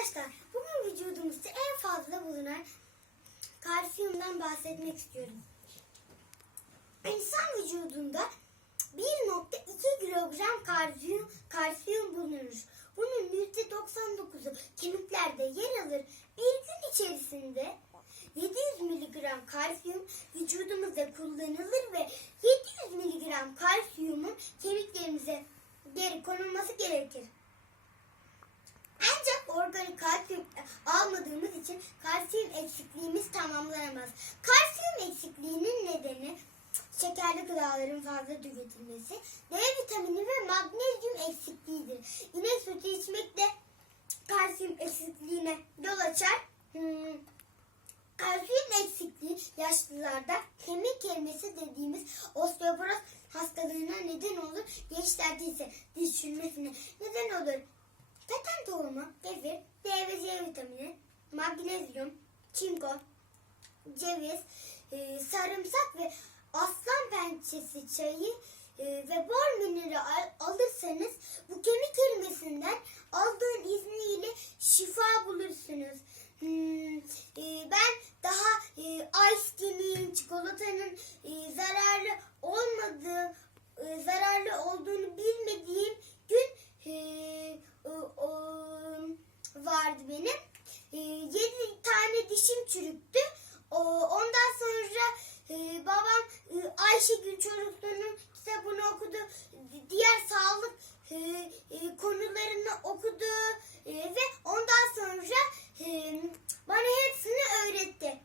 Arkadaşlar bugün vücudumuzda en fazla bulunan kalsiyumdan bahsetmek istiyorum. İnsan vücudunda 1.2 kilogram kalsiyum, kalsiyum bulunur. Bunun %99'u kemiklerde yer alır. Bir gün içerisinde 700 miligram kalsiyum vücudumuzda kullanılır ve 700 miligram kalsiyumun kemiklerimize geri konulması gerekir. Kalsiyum eksikliğimiz tamamlanamaz. Kalsiyum eksikliğinin nedeni şekerli gıdaların fazla tüketilmesi, D vitamini ve magnezyum eksikliğidir. İnek sütü içmek de kalsiyum eksikliğine yol açar. Hmm. Kalsiyum eksikliği yaşlılarda kemik erimesi dediğimiz osteoporoz hastalığına neden olur. Gençlerde ise diz çürümesine neden olur. Keten tohumu, kefir, D ve C vitamini, magnezyum, çinko, ceviz, e, sarımsak ve aslan pençesi çayı e, ve bor mineral alırsanız bu kemik erimesinden aldığın izniyle şifa bulursunuz. Hmm, e, ben daha e, ice tea'nin, çikolatanın e, zararlı olmadığı, e, zararlı olduğunu bilmediğim gün e, o, o, vardı benim. E, yedi tane dişim çürüktü. O, ondan sonra e, babam e, Ayşegül Çoruklu'nun kitabını okudu. Diğer sağlık e, e, konularını okudu. Ve ondan sonra e, bana hepsini öğretti.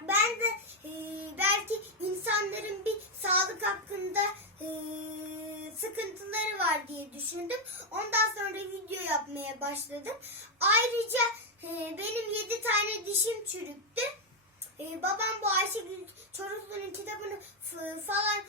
Ben de e, belki insanların bir sağlık hakkında e, sıkıntıları var diye düşündüm. Ondan sonra video yapmaya başladım. Ayrıca e, benim yedi tane dişim çürüktü. E, babam bu Ayşegül Çoruklu'nun kitabını falan